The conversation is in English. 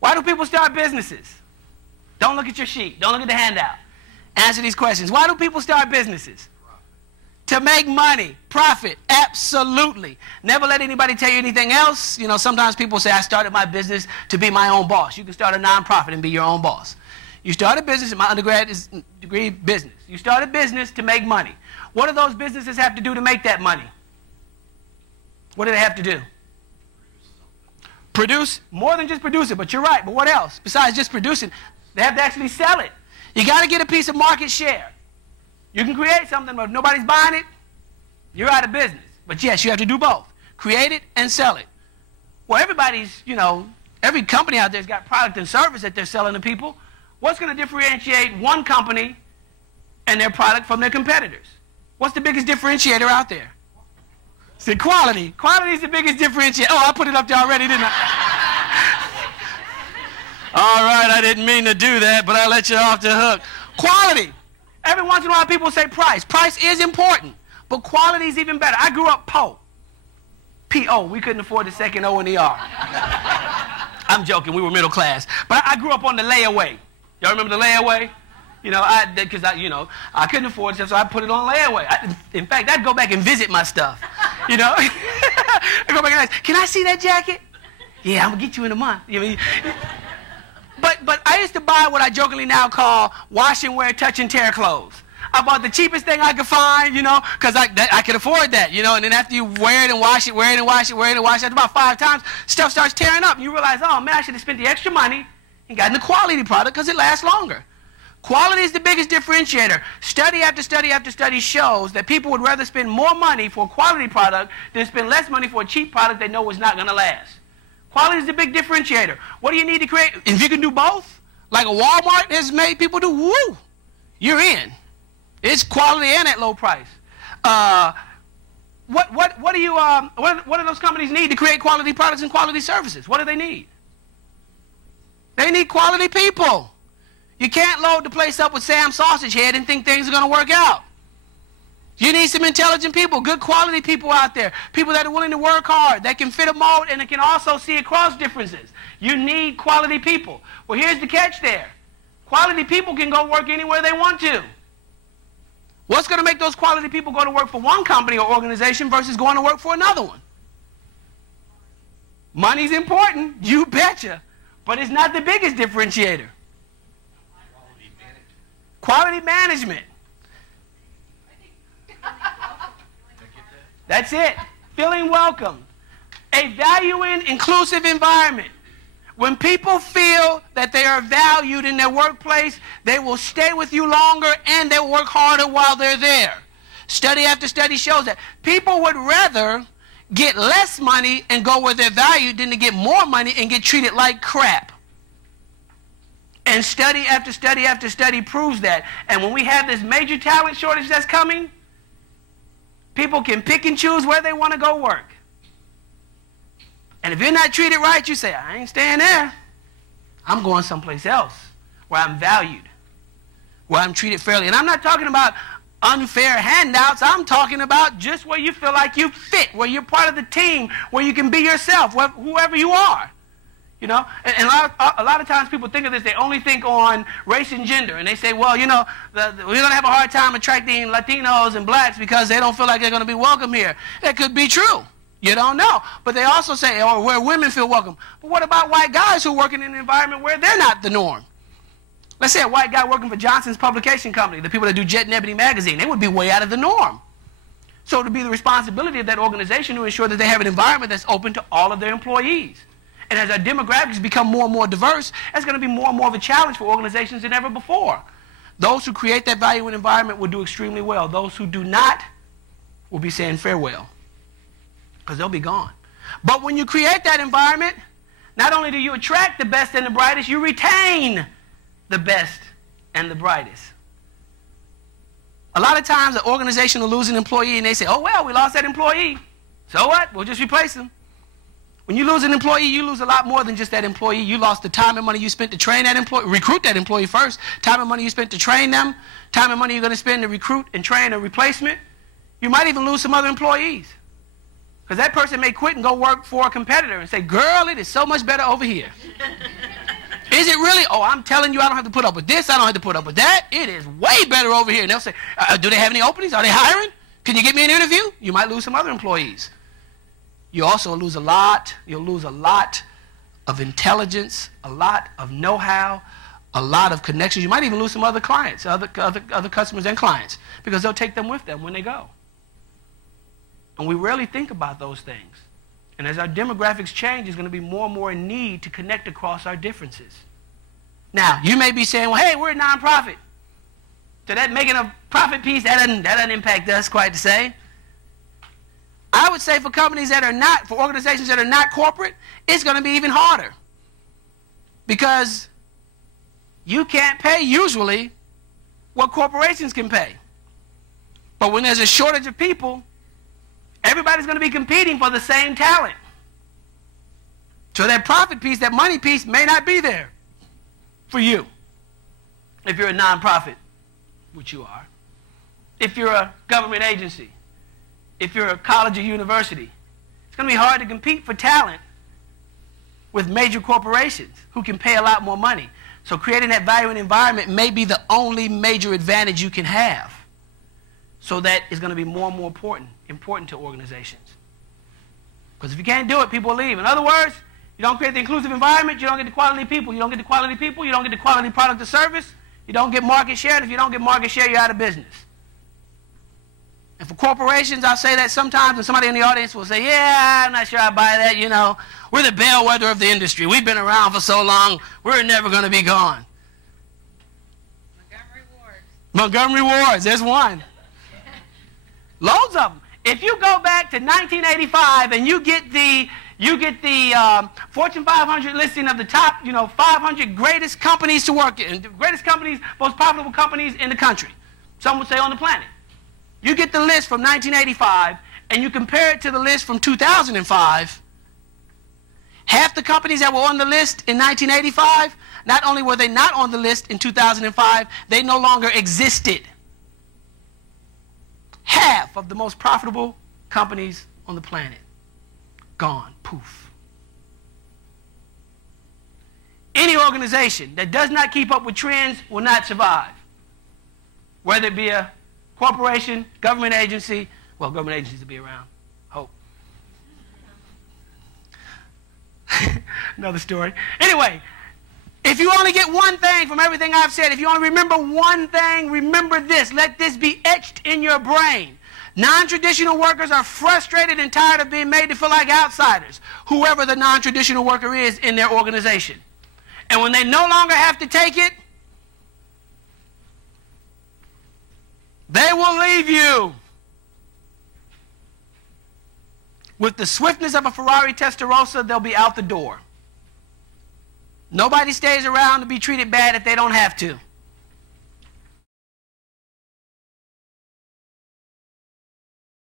Why do people start businesses? Don't look at your sheet. Don't look at the handout. Answer these questions. Why do people start businesses? To make money, profit, absolutely. Never let anybody tell you anything else. You know, sometimes people say, I started my business to be my own boss. You can start a nonprofit and be your own boss. You start a business, my undergrad is degree business. You start a business to make money. What do those businesses have to do to make that money? What do they have to do? Produce, more than just produce it, but you're right. But what else? Besides just producing, they have to actually sell it. You got to get a piece of market share. You can create something, but if nobody's buying it, you're out of business. But yes, you have to do both. Create it and sell it. Well, everybody's, you know, every company out there has got product and service that they're selling to people. What's going to differentiate one company and their product from their competitors? What's the biggest differentiator out there? It's quality. Quality is the biggest differentiator. Oh, I put it up there already, didn't I? All right, I didn't mean to do that, but I let you off the hook. Quality. Every once in a while people say price. Price is important, but quality is even better. I grew up poor. P-O. We couldn't afford the second O in the R. I'm joking. We were middle class. But I grew up on the layaway. Y'all remember the layaway? You know, because I couldn't afford it, so I put it on layaway. In fact, I'd go back and visit my stuff. You know? I'd go back and ask, can I see that jacket? Yeah, I'm going to get you in a month. You know, But I used to buy what I jokingly now call wash and wear, touch and tear clothes. I bought the cheapest thing I could find, you know, because I could afford that, you know, and then after you wear it and wash it, wear it and wash it, wear it and wash it, after about 5 times, stuff starts tearing up, and you realize, oh, man, I should have spent the extra money and gotten the quality product because it lasts longer. Quality is the biggest differentiator. Study after study after study shows that people would rather spend more money for a quality product than spend less money for a cheap product they know is not going to last. Quality is the big differentiator. What do you need to create? If you can do both, like a Walmart has made people do, woo, you're in. It's quality and at low price. What do those companies need to create quality products and quality services? What do they need? They need quality people. You can't load the place up with Sam Sausage Head and think things are going to work out. You need some intelligent people, good quality people out there, people that are willing to work hard, that can fit a mold and that can also see across differences. You need quality people. Well, here's the catch there. Quality people can go work anywhere they want to. What's going to make those quality people go to work for one company or organization versus going to work for another one? Money's important, you betcha, but it's not the biggest differentiator. Quality management. That's it. Feeling welcome. A valuing, inclusive environment. When people feel that they are valued in their workplace, they will stay with you longer and they'll work harder while they're there. Study after study shows that people would rather get less money and go where they're valued than to get more money and get treated like crap. And study after study after study proves that. And when we have this major talent shortage that's coming, people can pick and choose where they want to go work. And if you're not treated right, you say, I ain't staying there. I'm going someplace else where I'm valued, where I'm treated fairly. And I'm not talking about unfair handouts. I'm talking about just where you feel like you fit, where you're part of the team, where you can be yourself, whoever you are. You know, and a lot of times people think of this, they only think on race and gender. And they say, well, you know, we're going to have a hard time attracting Latinos and blacks because they don't feel like they're going to be welcome here. That could be true. You don't know. But they also say, or where women feel welcome. But what about white guys who are working in an environment where they're not the norm? Let's say a white guy working for Johnson's publication company, the people that do Jet and Ebony magazine, they would be way out of the norm. So it would be the responsibility of that organization to ensure that they have an environment that's open to all of their employees. And as our demographics become more and more diverse, that's going to be more and more of a challenge for organizations than ever before. Those who create that value and environment will do extremely well. Those who do not will be saying farewell, because they'll be gone. But when you create that environment, not only do you attract the best and the brightest, you retain the best and the brightest. A lot of times an organization will lose an employee and they say, oh, well, we lost that employee. So what? We'll just replace them. When you lose an employee, you lose a lot more than just that employee. You lost the time and money you spent to train that employee, recruit that employee first, time and money you spent to train them, time and money you're going to spend to recruit and train a replacement. You might even lose some other employees, because that person may quit and go work for a competitor and say, girl, it is so much better over here. Is it really? Oh, I'm telling you, I don't have to put up with this. I don't have to put up with that. It is way better over here. And they'll say, do they have any openings? Are they hiring? Can you get me an interview? You might lose some other employees. You also lose a lot. You'll lose a lot of intelligence, a lot of know-how, a lot of connections. You might even lose some other clients, other customers and clients, because they'll take them with them when they go. And we rarely think about those things. And as our demographics change, there's going to be more and more need to connect across our differences. Now, you may be saying, well, hey, we're a nonprofit. So that making a profit piece, that doesn't impact us quite the same. I would say for companies that are not, for organizations that are not corporate, it's going to be even harder. Because you can't pay usually what corporations can pay. But when there's a shortage of people, everybody's going to be competing for the same talent. So that profit piece, that money piece may not be there for you if you're a nonprofit, which you are. If you're a government agency, if you're a college or university, it's going to be hard to compete for talent with major corporations who can pay a lot more money. So creating that value and environment may be the only major advantage you can have. So that is going to be more and more important to organizations. Because if you can't do it, people will leave. In other words, you don't create the inclusive environment, you don't get the quality people. You don't get the quality people, you don't get the quality product or service, you don't get market share, and if you don't get market share, you're out of business. And for corporations, I'll say that sometimes, and somebody in the audience will say, yeah, I'm not sure I buy that, you know. We're the bellwether of the industry. We've been around for so long, we're never going to be gone. Montgomery Wards, there's one. Loads of them. If you go back to 1985 and you get the Fortune 500 listing of the top, 500 greatest companies to work in, the greatest companies, most profitable companies in the country, some would say on the planet. You get the list from 1985 and you compare it to the list from 2005. Half the companies that were on the list in 1985, not only were they not on the list in 2005, they no longer existed. Half of the most profitable companies on the planet gone, poof. Any organization that does not keep up with trends will not survive. Whether it be a corporation, government agency, well, government agencies will be around, hope. Another story. Anyway, if you only get one thing from everything I've said, if you only remember one thing, remember this. Let this be etched in your brain. Non-traditional workers are frustrated and tired of being made to feel like outsiders, whoever the non-traditional worker is in their organization. And when they no longer have to take it, they will leave you. With the swiftness of a Ferrari Testarossa, they'll be out the door. Nobody stays around to be treated bad if they don't have to.